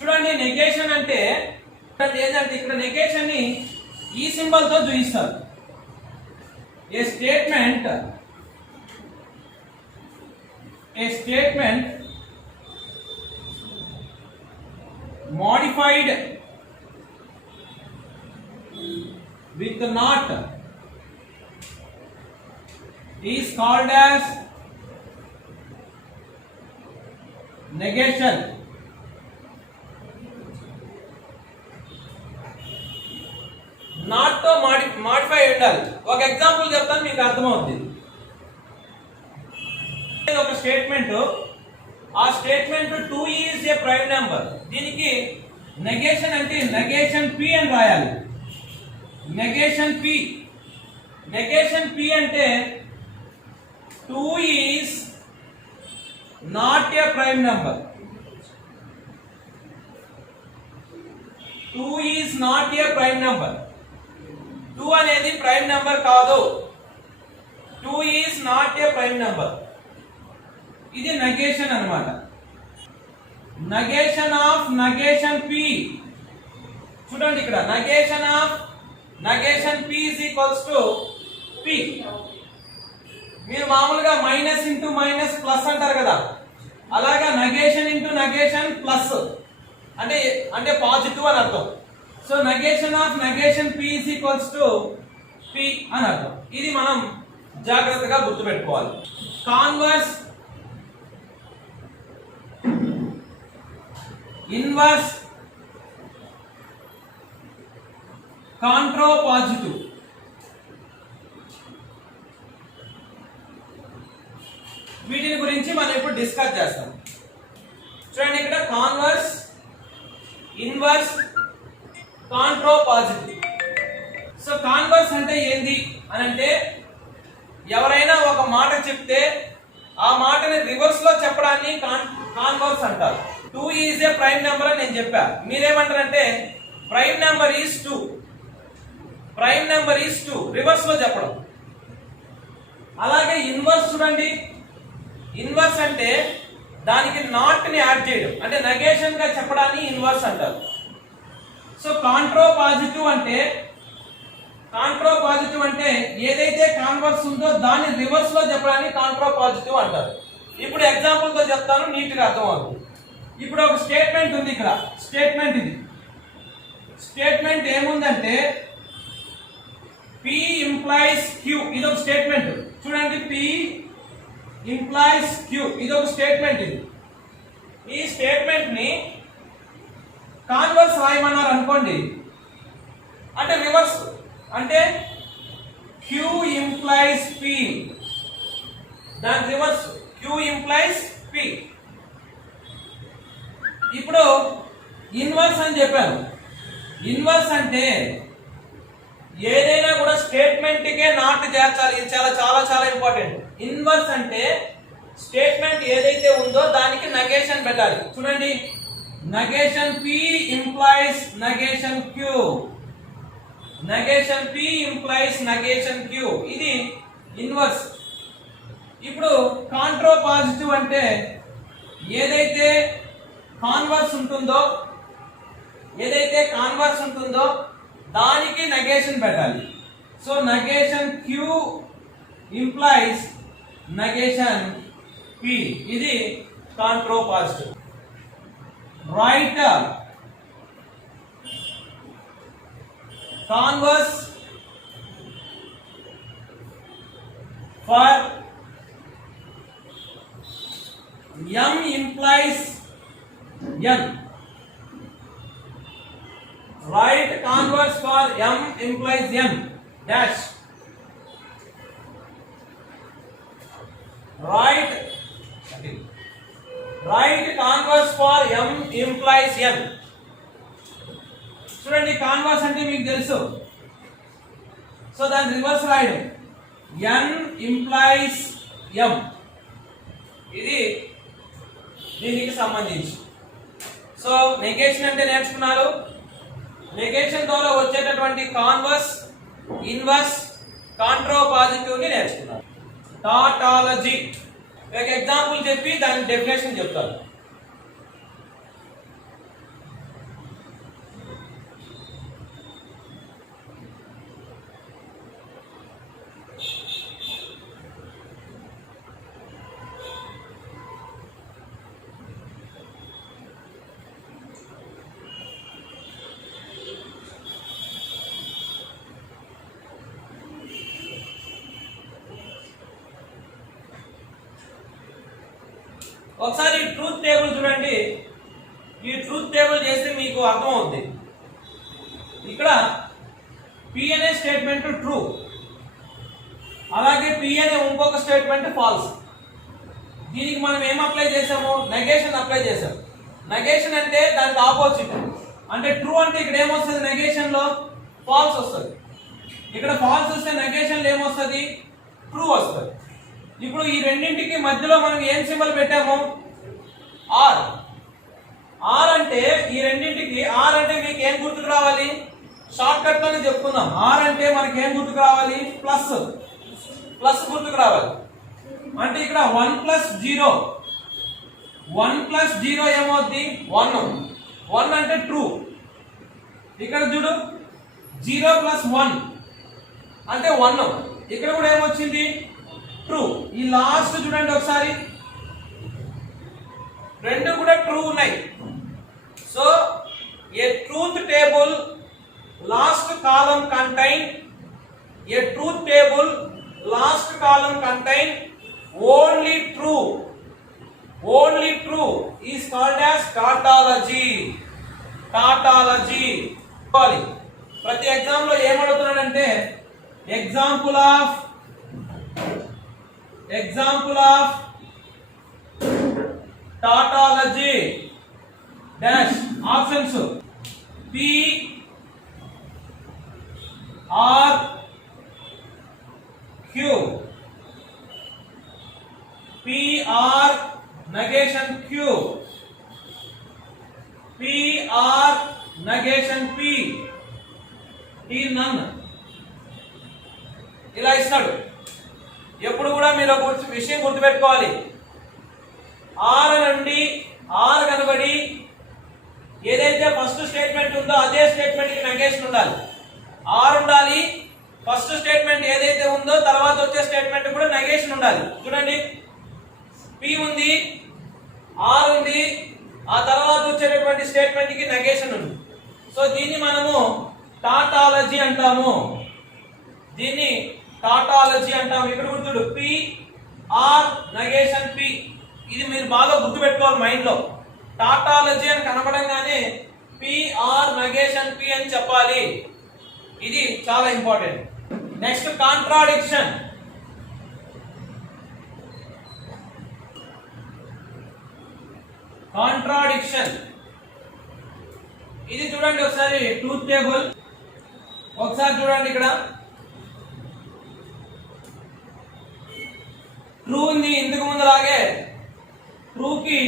చూడండి, నెగేషన్ అంటే ఏంటంటే ఇక్కడ నెగేషన్ ని ఈ సింబల్ తో చూపిస్తారు. A statement modified with not is called as negation. Not తో మాడిఫై ఉండాలి. ఒక ఎగ్జాంపుల్ చెప్తాను, మీకు అర్థమవుతుంది. ఒక స్టేట్మెంట్, ఆ statement 2 is a prime number. దీనికి నెగేషన్ అంటే నెగేషన్ పి అని రాయాలి. నెగేషన్ పి అంటే 2 is not a prime number. 2 is not a prime number. 2 అనేది ప్రైమ్ నెంబర్ కాదు. 2 is not a prime number. ఇది నెగేషన్ అన్నమాట. Negation of negation P. చూడండి, ఇక్కడ negation of negation P is equals to P. మీరు మామూలుగా minus into minus plus అంటారు కదా, అలాగా నెగేషన్ ఇంటూ నెగేషన్ ప్లస్ అంటే పాజిటివ్ అని అర్థం. So negation of negation P is equals to P అని అర్థం. ఇది మనం జాగ్రత్తగా గుర్తుపెట్టుకోవాలి. Converse, inverse, contrapositive. వీటిని గురించి మనం ఇప్పుడు డిస్కస్ చేస్తాం. చూడండి, ఇక్కడ converse, inverse, contrapositive. So converse అంటే ఏంది అని అంటే, ఎవరైనా ఒక మాట చెప్తే ఆ మాటని రివర్స్ లో చెప్పడాన్ని కాన్వర్స్ అంటారు. 2 ఈజ్ ఏ ప్రైమ్ నెంబర్ అని నేను చెప్పా. మీరేమంటారంటే prime number is 2, prime number is 2 reverse లో చెప్పడం. అలాగే ఇన్వర్స్ చూడండి, ఇన్వర్స్ అంటే దానికి నాట్ ని యాడ్ చేయడం, అంటే నెగేషన్ గా చెప్పడాన్ని ఇన్వర్స్ అంటారు. సో కాంట్రోపాజిటివ్ అంటే ఏదైతే కాన్వర్స్ ఉందో దాన్ని రివర్స్ లో చెప్పడాన్ని కాంట్రోపాజిటివ్ అంటారు. ఇప్పుడు ఎగ్జాంపుల్ తో చెప్తాను, నీట్ గా అర్థం అవుతుంది. ఇప్పుడు ఒక స్టేట్మెంట్ ఉంది. ఇక్కడ స్టేట్మెంట్, ఇది స్టేట్మెంట్ ఏముందంటే P implies Q. ఇది ఒక స్టేట్మెంట్. చూడండి, P implies Q, ఇది ఒక స్టేట్మెంట్. ఇది ఈ స్టేట్మెంట్ ని కాన్వర్స్ రాయమన్నారు అనుకోండి, అంటే రివర్స్, అంటే Q implies P, దాని రివర్స్ Q implies P. ఇప్పుడు ఇన్వర్స్ అని చెప్పాను. ఇన్వర్స్ అంటే ఏదైనా కూడా స్టేట్మెంట్ కే నాట్ చేర్చాలి. ఇది చాలా చాలా చాలా ఇంపార్టెంట్. ఇన్వర్స్ అంటే స్టేట్మెంట్ ఏదైతే ఉందో దానికి నెగేషన్ పెట్టాలి. చూడండి, negation P implies negation Q, negation P implies negation Q. ఇది ఇన్వర్స్. ఇప్పుడు కాంట్రోపాజిటివ్ అంటే ఏదైతే కాన్వర్స్ ఉంటుందో దానికి నెగేషన్ పెట్టాలి. So negation Q implies negation P. ఇది contrapositive. Right converse for M implies N. Write converse for M implies N dash. Write converse for M implies N. చూడండి, కాన్వర్స్ అంటే మీకు తెలుసు. సో దాని రివర్స్ రాయడం N implies M. ఇది దీనికి సంబంధించి. సో నెగేషన్ అంటే నేర్చుకున్నారు. నెగేషన్ ద్వారా వచ్చేటటువంటి కాన్వర్స్, ఇన్వర్స్, కాంట్రోపాజిటివ్ ని నేర్చుకున్నారు. టాటాలజీ ఒక ఎగ్జాంపుల్ చెప్పి దాని డెఫినేషన్ చెప్తాను. ఒకసారి ఈ ట్రూత్ టేబుల్ చూడండి. ఈ ట్రూత్ టేబుల్ చేస్తే మీకు అర్థం అవుతుంది. ఇక్కడ పి అనే స్టేట్మెంట్ ట్రూ, అలాగే పి అనే ఇంకొక స్టేట్మెంట్ ఫాల్స్. దీనికి మనం ఏం అప్లై చేసాము? నెగేషన్ అప్లై చేసాం. నెగేషన్ అంటే దానికి ఆపోజిట్. అంటే ట్రూ అంటే ఇక్కడ ఏమొస్తుంది? నెగేషన్ లో ఫాల్స్ వస్తుంది. ఇక్కడ ఫాల్స్ వస్తే నెగేషన్ లో ఏమొస్తుంది? ట్రూ వస్తుంది. ఇప్పుడు ఈ రెండింటికి మధ్యలో మనం ఏం సింబల్ పెట్టాము? ఆర్. ఆర్ అంటే ఈ రెండింటికి, ఆర్ అంటే మీకు ఏం గుర్తుకు రావాలి? షార్ట్ కట్ లోనే చెప్పుకుందాం. ఆర్ అంటే మనకి ఏం గుర్తుకు రావాలి? ప్లస్. ప్లస్ గుర్తుకు రావాలి. అంటే ఇక్కడ 1 + 0, 1 + 0 ఏమవుద్ది? 1. 1 అంటే ట్రూ. ఇక్కడ చూడు 0 + 1 అంటే 1. ఇక్కడ కూడా ఏమొచ్చింది? ట్రూ. ఈ లాస్ట్ చూడండి ఒకసారి, రెండు కూడా ట్రూ ఉన్నాయి. So a truth table last column contain, a truth table last column contain only true, only true is called as tautology. Tautology. ప్రతి ఎగ్జామ్ లో ఏమడుగుతున్నాడంటే example of tautology dash options P R Q. P R negation Q, P R negation P, T none. ఇలా ఇస్తాడు. ఎప్పుడు కూడా మీరు ఒక విషయం గుర్తుపెట్టుకోవాలి. ఆర్ నుండి ఆర్ కనబడి ఏదైతే ఫస్ట్ స్టేట్మెంట్ ఉందో అదే స్టేట్మెంట్ కి నెగేషన్ ఉండాలి. ఆర్ ఉండాలి, ఫస్ట్ స్టేట్మెంట్ ఏదైతే ఉందో తర్వాత వచ్చే స్టేట్మెంట్ కూడా నెగేషన్ ఉండాలి. చూడండి, పి ఉంది, ఆర్ ఉంది, ఆ తర్వాత వచ్చేటటువంటి స్టేట్మెంట్ కి నెగేషన్ ఉంది. సో దీన్ని మనము టాటాలజీ అంటాము. దీన్ని టాటాలజీ అంటాం. ఇక్కడ గుర్తుడు పి ఆర్ నెగేషన్ పి. ఇది మీరు బాగా గుర్తుపెట్టుకోవాలి మైండ్ లో. టాటాలజీ అని కనపడంగానే పి ఆర్ నెగేషన్ పి అని చెప్పాలి. ఇది చాలా ఇంపార్టెంట్. Next contradiction. కాంట్రాడిక్షన్ ఇది చూడండి ఒకసారి ట్రూత్ టేబుల్. ఒకసారి చూడండి, ఇక్కడ ట్రూ ఉంది. ఇందుకు ముందులాగే ట్రూకి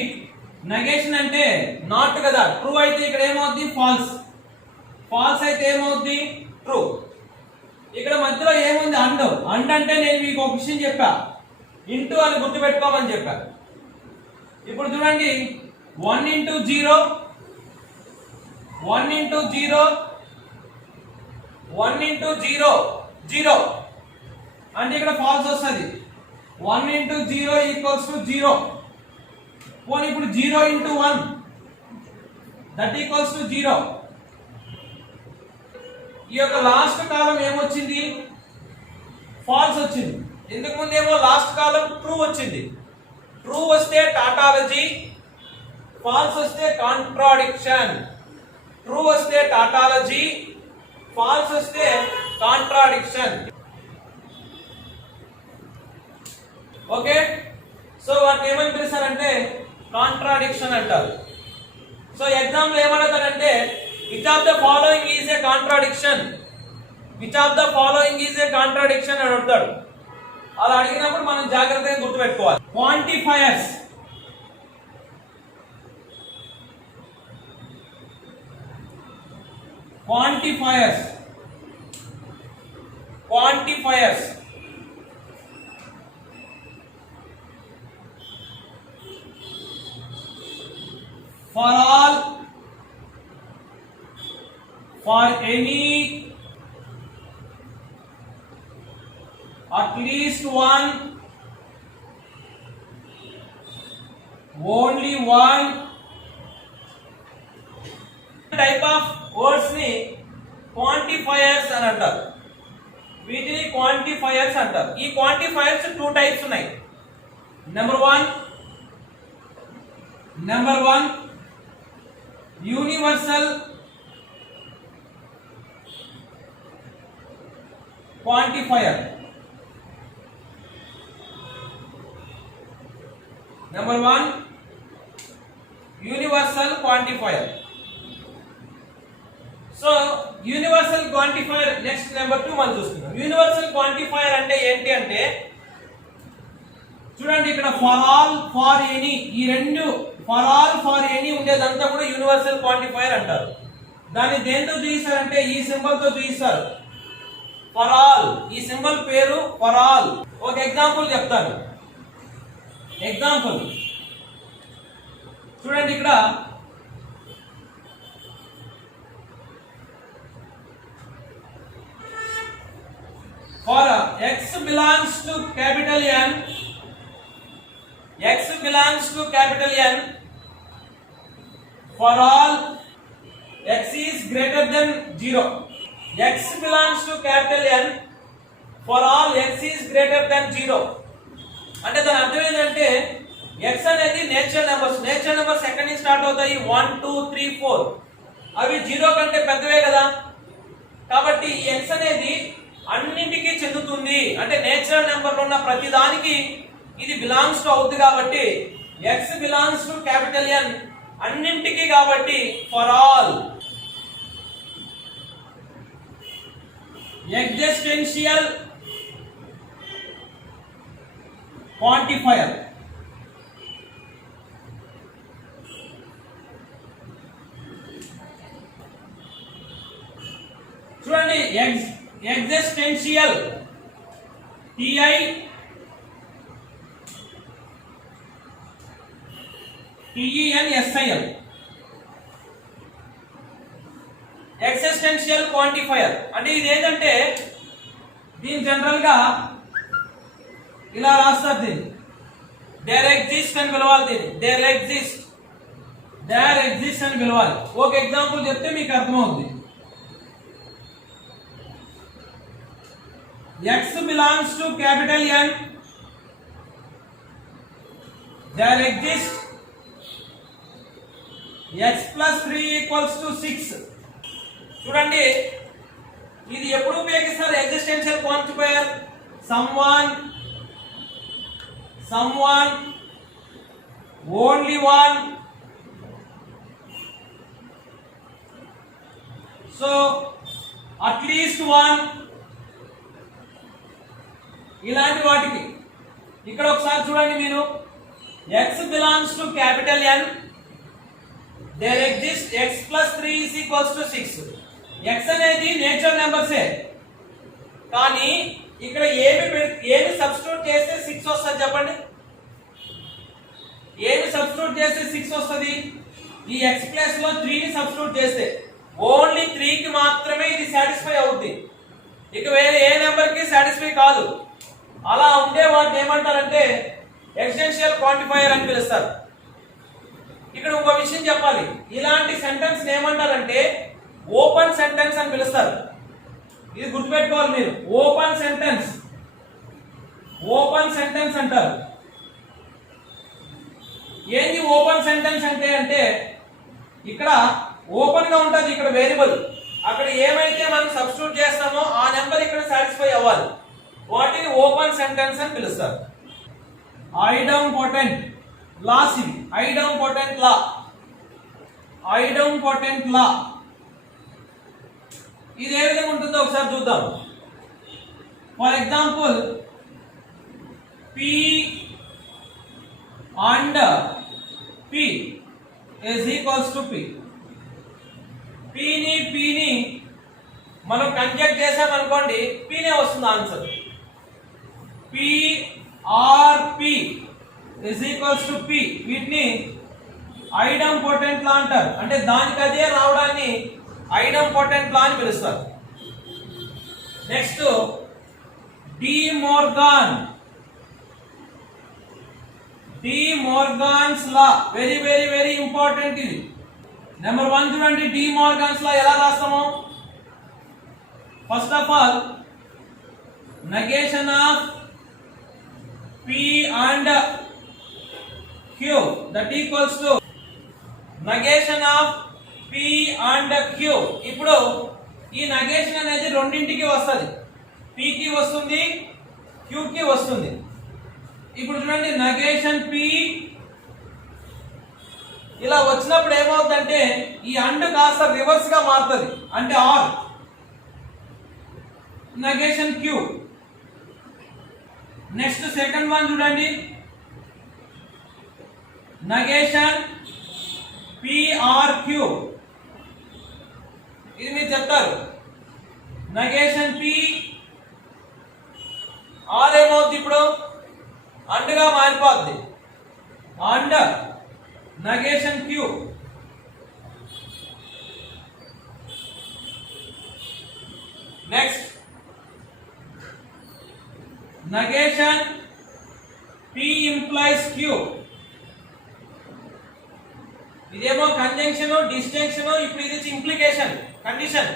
నెగేషన్ అంటే నాట్ కదా. ట్రూ అయితే ఇక్కడ ఏమవుద్ది? ఫాల్స్. ఫాల్స్ అయితే ఏమవుద్ది? ట్రూ. ఇక్కడ మధ్యలో ఏముంది? అండ్. అండ్ అంటే నేను మీకు ఒక విషయం చెప్పా, ఇంటూ అని గుర్తుపెట్టుకోమని చెప్పా. ఇప్పుడు చూడండి, 1 × 0, 1 × 0, 1 × 0, 0 అంటే ఇక్కడ ఫాల్స్ వస్తుంది. 1 × 0 = 0. పోనీ ఇప్పుడు 0 × 1 దట్ ఈక్వల్స్ టు 0. ఈ యొక్క లాస్ట్ కాలం ఏమొచ్చింది? ఫాల్స్ వచ్చింది. ఇంతకు ముందు ఏమో లాస్ట్ కాలం ట్రూ వచ్చింది. ట్రూ వస్తే టాటాలజీ, ఫాల్స్ వస్తే కాంట్రాడిక్షన్. ట్రూ వస్తే టాటాలజీ, ఫాల్స్ వస్తే కాంట్రాడిక్షన్. ఓకే, సో వాటిని ఏమని పిలుస్తారంటే కాంట్రాడిక్షన్ అంటారు. సో ఎగ్జామ్ లో ఏమడతారంటే which of the following is a contradiction, which of the following is a contradiction అని అడుగుతాడు. అలా అడిగినప్పుడు మనం జాగ్రత్తగా గుర్తుపెట్టుకోవాలి. Quantifiers. Quantifiers quantifiers. For all, for any, at least one, only one type of words ni quantifiers అని అంటారు. వీటిని quantifiers అంటారు. ఈ quantifiers టూ టైప్స్ ఉన్నాయి. Number one universal quantifier. Number one, universal quantifier. So universal quantifier next number 2 మనం చూస్తున్నాం. universal quantifier అంటే ఏంటి అంటే చూడండి ఇక్కడ for all for any ఈ రెండు for all for any ఉండేదంతా కూడా universal quantifier అంటారు. దాన్ని దేంతో చూపిస్తారంటే ఈ సింబల్ తో చూపిస్తారు. for all ఈ సింబల్ పేరు for all. ఒక ఎగ్జాంపుల్ చెప్తాను. ఎగ్జాంపుల్ చూడండి ఇక్కడ for x belongs to capital N, x belongs to capital N, for all x is greater than 0. x belongs to capital N, for all x is greater than 0. అంటే దాని అర్థం ఏంటంటే x అనేది natural numbers ఎక్కడి నుంచి స్టార్ట్ అవుతాయి 1 2 3 4 అవి 0 కంటే పెద్దవే కదా. కాబట్టి ఈ x అనేది అన్నింటికి చెందుతుంది. అంటే నేచురల్ నెంబర్ లో ఉన్న ప్రతి దానికి ఇది బిలాంగ్స్ టు అవుతుంది. కాబట్టి x belongs to capital N అన్నింటికి. కాబట్టి ఫర్ ఆల్ ఎగ్జిస్టెన్షియల్ quantifier. చూడండి ఎగ్జిస్టెన్షియల్ TENSIL ఎగ్జిస్టెన్షియల్ క్వాంటిఫైయర్ అంటే ఇది ఏంటంటే దీని జనరల్ గా ఇలా రాస్తారు. దీన్ని దేర్ ఎగ్జిస్ట్ అని పిలవాలి. దీన్ని దేర్ ఎగ్జిస్ట్ అని పిలవాలి. ఒక ఎగ్జాంపుల్ చెప్తే మీకు అర్థమవుతుంది. x belongs to capital N, there exists x plus 3 equals to 6. చూడండి ఇది ఎప్పుడు ఉపయోగిస్తారు existential quantifier? someone only one, so at least one, ఇలాంటి వాటికి. ఇక్కడ ఒకసారి చూడండి మీరు x belongs to capital N, there exists x plus 3 is equals to 6. x అనేది నేచురల్ నెంబర్సే, కానీ ఇక్కడ ఏమి సబ్స్టిట్యూట్ చేస్తే 6 వస్తుంది చెప్పండి. ఏమి సబ్స్టిట్యూట్ చేస్తే 6 వస్తుంది? ఈ x ప్లస్ లో 3 ని సబ్స్టిట్యూట్ చేస్తే ఓన్లీ 3 కి మాత్రమే ఇది సాటిస్ఫై అవుతుంది. ఇక వేరే ఏ నెంబర్ కి సాటిస్ఫై కాదు. అలా ఉండే వాటిని ఏమంటారంటే ఎగ్జిస్టెన్షియల్ క్వాంటిఫైయర్ అని పిలుస్తారు. ఇక్కడ ఒక విషయం చెప్పాలి. ఇలాంటి సెంటెన్స్ ఏమంటారంటే ఓపెన్ సెంటెన్స్ అని పిలుస్తారు. ఇది గుర్తుపెట్టుకోవాలి మీరు. ఓపెన్ సెంటెన్స్ అంటారు. ఏంది ఓపెన్ సెంటెన్స్ అంటే ఇక్కడ ఓపెన్ గా ఉంటుంది. ఇక్కడ వేరియబుల్, అక్కడ ఏమైతే మనం సబ్స్టిట్యూట్ చేస్తామో ఆ నెంబర్ ఇక్కడ సాటిస్ఫై అవ్వాలి. వాటిని ఓపెన్ సెంటెన్స్ అని పిలుస్తారు. ఐడెంపోటెంట్ లాస్. ఇవి ఐడెంపోటెంట్ లా. ఇది ఏ విధంగా ఉంటుందో ఒకసారి చూద్దాం. For example P and P is equals to P. P ని మనం కంజెక్ట్ చేసామనుకోండి పీనే వస్తుంది answer. P or P is equals to P. వీటిని ఐడమ్ పొటెంట్ లా అంటారు. అంటే దానికి అదే రావడాన్ని ఐడమ్ పొటెంట్ లా అని పిలుస్తారు. Next de Morgan. De Morgan's law very very very important ఇది. నెంబర్ 1 చూడండి, డి మోర్గాన్స్ లా ఎలా రాస్తాము? First of all negation of p and q that equals to negation of p and q. ఇప్పుడు ఈ negation అనేది రెండింటికి వస్తుంది, p కి వస్తుంది q కి వస్తుంది. ఇప్పుడు చూడండి negation p ఇలా వచ్చినప్పుడు ఏమవుతుందంటే ఈ అండ్ కాస్త రివర్స్ గా మారుతుంది, అంటే or. negation q. Next second one చూడండి, negation PRQ. ఇది మీరు చెప్తారు. negation P ఆర్ ఏమవుతుంది, ఇప్పుడు అండ్గా మారిపోద్ది, and negation Q. Next negation P implies Q. ఇదేమో కంజంక్షన్ డిస్టింక్షన్, ఇప్పుడు ఇది ఇంప్లికేషన్ కండిషన్.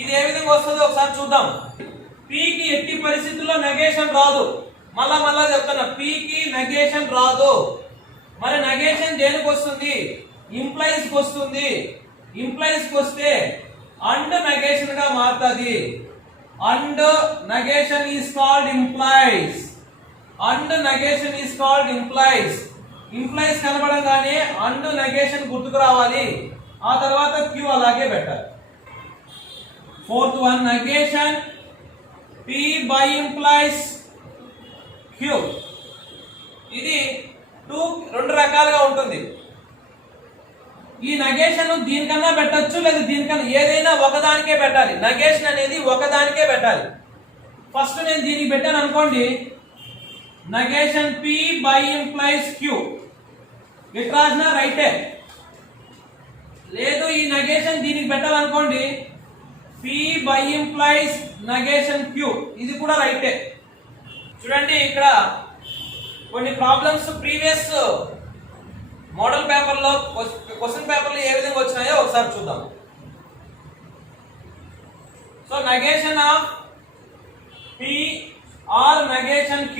ఇది ఏ విధంగా వస్తుందో ఒకసారి చూద్దాం. P కి ఎట్టి పరిస్థితుల్లో నెగేషన్ రాదు. మళ్ళా చెప్తున్నా, P కి నెగేషన్ రాదు. మరి నెగేషన్ దేనికి వస్తుంది? ఇంప్లైస్ కి వస్తుంది. ఇంప్లైస్ కి వస్తే అండ్ నెగేషన్ గా మారుతుంది. And negation is called implies. And negation is called implies. Implies కనబడగానే and negation గుర్తుకు రావాలి, ఆ తర్వాత q అలాగే పెట్టాలి. Fourth one, negation p by implies q. ఇది రెండు రకాలుగా ఉంటుంది. ఈ నెగేషన్ దీనికన్నా పెట్టచ్చు, లేదా దీనికన్నా, ఏదైనా ఒకదానికే పెట్టాలి. నెగేషన్ అనేది ఒకదానికే పెట్టాలి. ఫస్ట్ నేను దీనికి పెట్టాను అనుకోండి, negation P by implies Q. It రాసిన రైటే. లేదు ఈ నెగేషన్ దీనికి పెట్టాలనుకోండి, P by implies negation Q. ఇది కూడా రైటే. చూడండి ఇక్కడ కొన్ని ప్రాబ్లమ్స్ ప్రీవియస్ మోడల్ పేపర్ లో, క్వశ్చన్ పేపర్ లో ఏ విధంగా వచ్చినాయో ఒకసారి చూద్దాం. So negation of P or negation Q.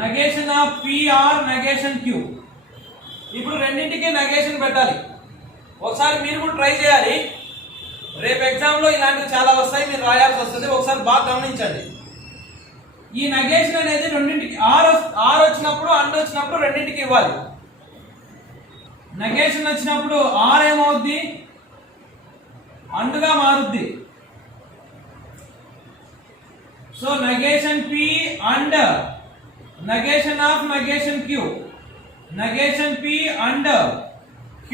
Negation of P or negation Q. ఇప్పుడు రెండింటికి నెగేషన్ పెట్టాలి. ఒకసారి మీరు కూడా ట్రై చేయాలి. రేపు ఎగ్జామ్ లో ఇలాంటివి చాలా వస్తాయి, మీరు రాయాల్సి వస్తుంది. ఒకసారి బాగా గమనించండి. ఈ నెగేషన్ అనేది రెండింటికి, ఆర్ వచ్చినప్పుడు అండ్ వచ్చినప్పుడు రెండింటికి ఇవ్వాలి. నెగేషన్ వచ్చినప్పుడు ఆర్ ఏమవుద్ది, అండ్గా మారుద్ది. So negation P and negation of negation Q. Negation P and Q.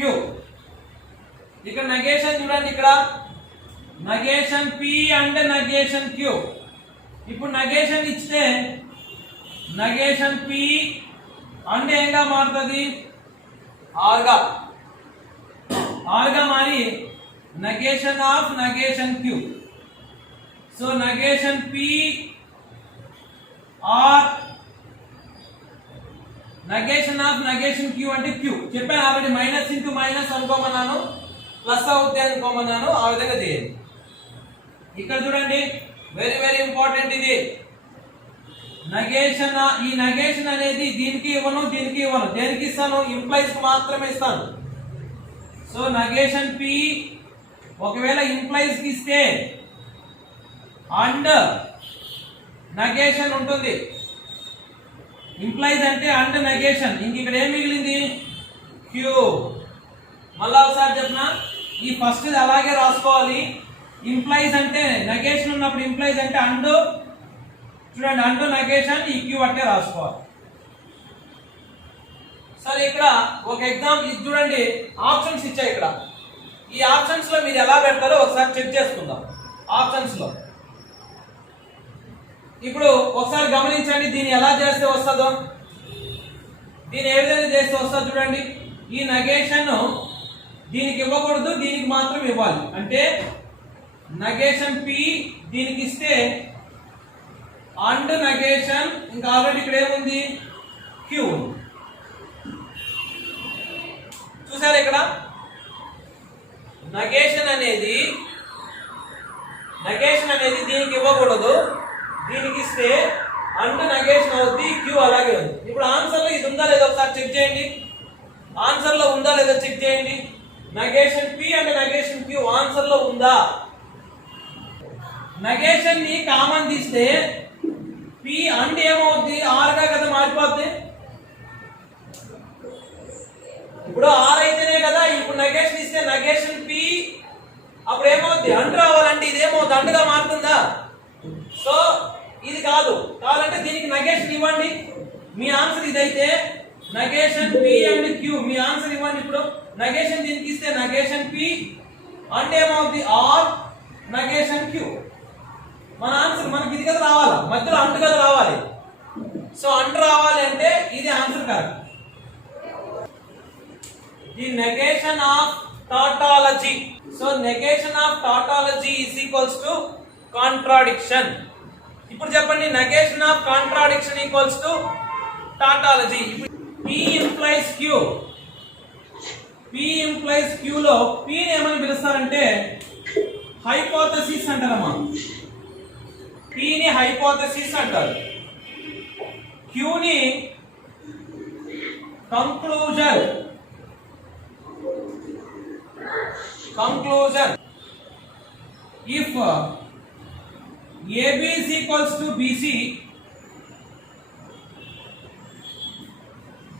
ఇక్కడ నెగేషన్ చూడండి, ఇక్కడ negation P and negation Q. ఇప్పుడు నెగేషన్ ఇస్తే నెగేషన్ P అండ్ ఏంగా మారుతుంది, ఆర్గా మారి negation of negation Q. So negation P or negation of negation Q అంటే Q. చెప్పాను ఆల్రెడీ, మైనస్ ఇంటూ మైనస్ అనుకోమన్నాను, ప్లస్ అవుతుంది అనుకోమన్నాను, ఆ విధంగా చేయండి. ఇక్కడ చూడండి, వెరీ వెరీ ఇంపార్టెంట్ ఇది. నెగేషన్, ఈ నెగేషన్ అనేది దీనికి ఇవ్వను, దీనికి ఇవ్వను. దేనికి ఇస్తాను? ఇంప్లైస్ కి మాత్రమే ఇస్తాను. సో నెగేషన్ P ఒకవేళ ఇంప్లైస్ కి ఇస్తే అండ్ నెగేషన్ ఉంటుంది. ఇంప్లైస్ అంటే అండ్ నెగేషన్. ఇంక ఇక్కడ ఏం మిగిలింది? Q. మళ్ళా ఒకసారి చెప్పిన, ఈ ఫస్ట్ అలాగే రాసుకోవాలి. ఇంప్లైస్ అంటే నెగేషన్ ఉన్నప్పుడు, ఇంప్లైస్ అంటే అండ్, చూడండి అండ్ నెగేషన్, ఈ Q అంటే రాసుకోవాలి. సరే ఇక్కడ ఒక ఎగ్జాంపుల్ ఇది చూడండి, ఆప్షన్స్ ఇచ్చాయి. ఇక్కడ ఈ ఆప్షన్స్ లో మీరు ఎలా పెడతారో ఒకసారి చెక్ చేసుకుందాం. ఆప్షన్స్ లో ఇప్పుడు ఒకసారి గమనించండి, దీన్ని ఎలా చేస్తే వస్తుందో. దీన్ని ఏ విధంగా చేస్తే వస్తుందో చూడండి. ఈ నెగేషన్ దీనికి ఇవ్వకూడదు, దీనికి మాత్రం ఇవ్వాలి. అంటే నెగేషన్ P దీనికి ఇస్తే అండ్ నెగేషన్ ఇంకా ఆల్రెడీ ఇక్కడ ఏముంది Q. చూసారా ఇక్కడ నెగేషన్ అనేది దీనికి ఇవ్వకూడదు, దీనికి ఇస్తే అండ్ నెగేషన్ అవుద్ది, Q అలాగే ఉంది. ఇప్పుడు ఆన్సర్ లో ఇది ఉందా లేదా ఒకసారి చెక్ చేయండి. ఆన్సర్ లో ఉందా లేదా చెక్ చేయండి. Negation P and negation Q answer లో ఉందా? నెగేషన్ ని కామన్ తీస్తే P అండ్ ఏమవుద్ది R గా కదా మారిపోద్ది. ఇప్పుడు R అయితేనే కదా. ఇప్పుడు నెగేషన్ ఇస్తే నెగేషన్ P అప్పుడు ఏమవుద్ది అండ్ రావాలంటే ఇదేమవుద్ది అండ్గా మారుతుందా? సో ఇది కాదు. కావాలంటే దీనికి నెగేషన్ ఇవ్వండి. మీ ఆన్సర్ ఇదైతే నెగేషన్ P అండ్ Q మీ ఆన్సర్ ఇవ్వండి. ఇప్పుడు నెగేషన్ దీనికి ఇస్తే నెగేషన్ P అంటే ఏమవుద్ది R నెగేషన్ Q. మన ఆన్సర్ మనకి ఇది కదా రావాలి, మధ్యలో అంటు కదా రావాలి. సో అంటు రావాలి అంటే ఇది answer correct. The negation of tautology. So negation of tautology is equals to contradiction. ఇప్పుడు చెప్పండి, negation of contradiction equals to tautology. P implies Q. P implies Q లో P ని ఏమని పిలుస్తారంటే హైపోథసిస్ అంటారమ్మా. P ని హైపోథసిస్ అంటారు, Q ని conclusion. If AB is equals to BC,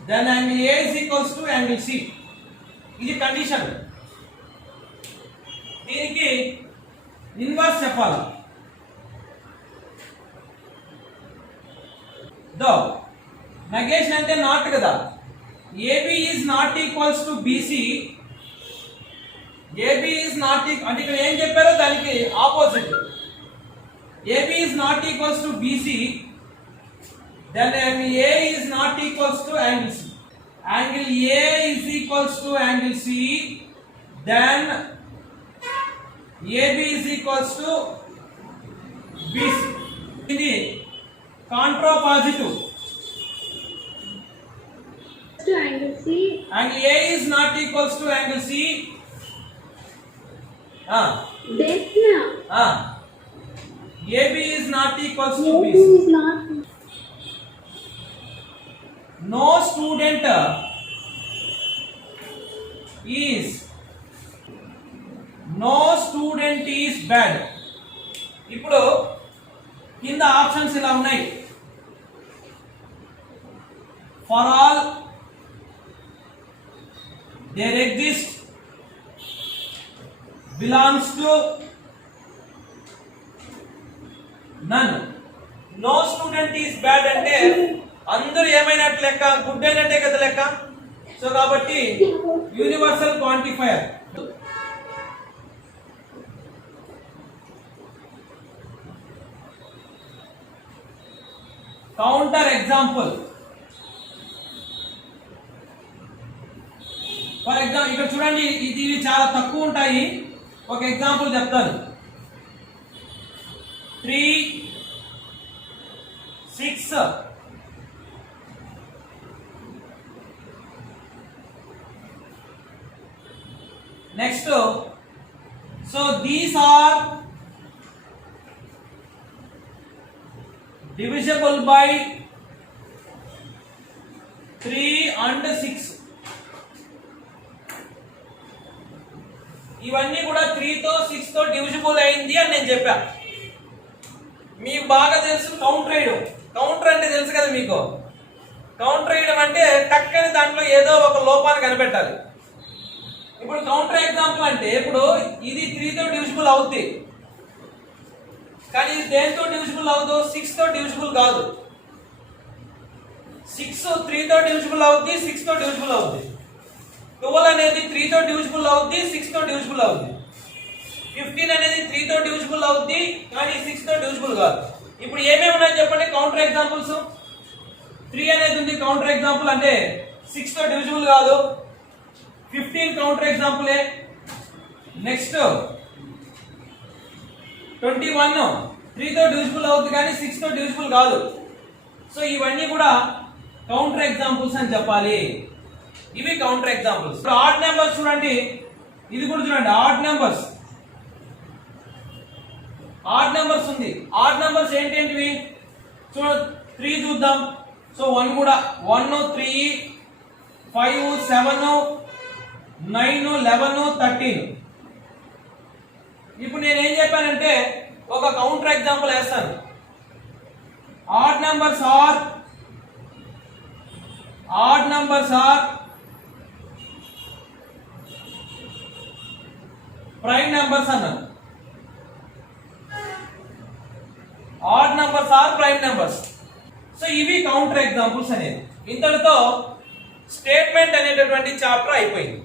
then angle A is equals to angle C. ఇది కండిషన్. దీనికి ఇన్వర్స్ చెప్పాలి. దో నెగేషన్ అంటే నాట్ కదా. AB is not equals to BC. AB is not అంటే ఇక్కడ ఏం చెప్పారో దానికి opposite. AB is not equals to BC, then angle A is not equals to angle C. Angle A is equals to angle C, then AB is equals to BC. ఇది కాంట్రాపాజిటివ్. To angle C. Angle A is not equals to angle C. AB is not equals to AB BC. is not. No student is bad. ఇప్పుడు కింద ఆప్షన్స్ ఇలా ఉన్నాయి. For all there exist, belongs to, none. No student is bad అంటే అందరూ ఏమైనట్టు లెక్క, గుడ్ అయినట్టే కదా లెక్క. సో కాబట్టి universal quantifier. Counter example. For example ఇక్కడ చూడండి, ఇవి చాలా తక్కువ ఉంటాయి. ఒక ఎగ్జాంపుల్ చెప్తాను. 3, 6. Next, so these are divisible by 3 and 6. ఇవన్నీ కూడా 3 తో 6 తో డివిజిబుల్ అయింది అని నేను చెప్పా. మీకు బాగా తెలుసు కౌంటర్ వేయడం. కౌంటర్ అంటే తెలుసు కదా మీకు. కౌంటర్ వేయడం అంటే టక్కని దాంట్లో ఏదో ఒక లోపాన్ని కనిపెట్టాలి. ఇప్పుడు కౌంటర్ ఎగ్జాంపుల్ అంటే ఇప్పుడు ఇది 3 తో డివిజిబుల్ అవుద్ది, కానీ ఇది దేంతో డివిజిబుల్ అవ్వదు, 6 తో డివిజిబుల్ కాదు. 6 3 తో డివిజిబుల్ అవుద్ది, 6 తో డివిజిబుల్ అవుద్ది. 12 అనేది 3 తో డివిజిబుల్ అవుద్ది, 6 తో డివిజిబుల్ అవుద్ది. 15 అనేది 3 తో డివిజిబుల్ అవుద్ది కానీ 6 తో డివిజిబుల్ కాదు. ఇప్పుడు ఏమేమి ఉన్నాయని చెప్పండి కౌంటర్ ఎగ్జాంపుల్స్. 3 అనేది ఉంది కౌంటర్ ఎగ్జాంపుల్ అంటే 6 తో డివిజిబుల్ కాదు. 15 కౌంటర్ ఎగ్జాంపులే. నెక్స్ట్ 21 3 తో డివిజిబుల్ అవుతుంది కానీ 6 తో డివిజిబుల్ కాదు. సో ఇవన్నీ కూడా కౌంటర్ ఎగ్జాంపుల్స్ అని చెప్పాలి. ఇవి కౌంటర్ ఎగ్జాంపుల్స్. ఆడ్ నెంబర్స్ చూడండి, ఇది కూడా చూడండి ఆడ్ నెంబర్స్. ఆడ్ నెంబర్స్ ఉంది. ఆడ్ నెంబర్స్ ఏంటేంటివి చూడ 3 చూద్దాం. సో 1 కూడా 1 3 5 7 9 11 13. ఇప్పుడు నేను ఏం చెప్పానంటే ఒక కౌంటర్ ఎగ్జాంపుల్ వేస్తాను. Odd numbers are prime numbers అన్నాను. Odd numbers are prime numbers. So ఇవి కౌంటర్ ఎగ్జాంపుల్స్ అనేది. ఇంతటితో స్టేట్మెంట్ అనేటటువంటి చాప్టర్ అయిపోయింది.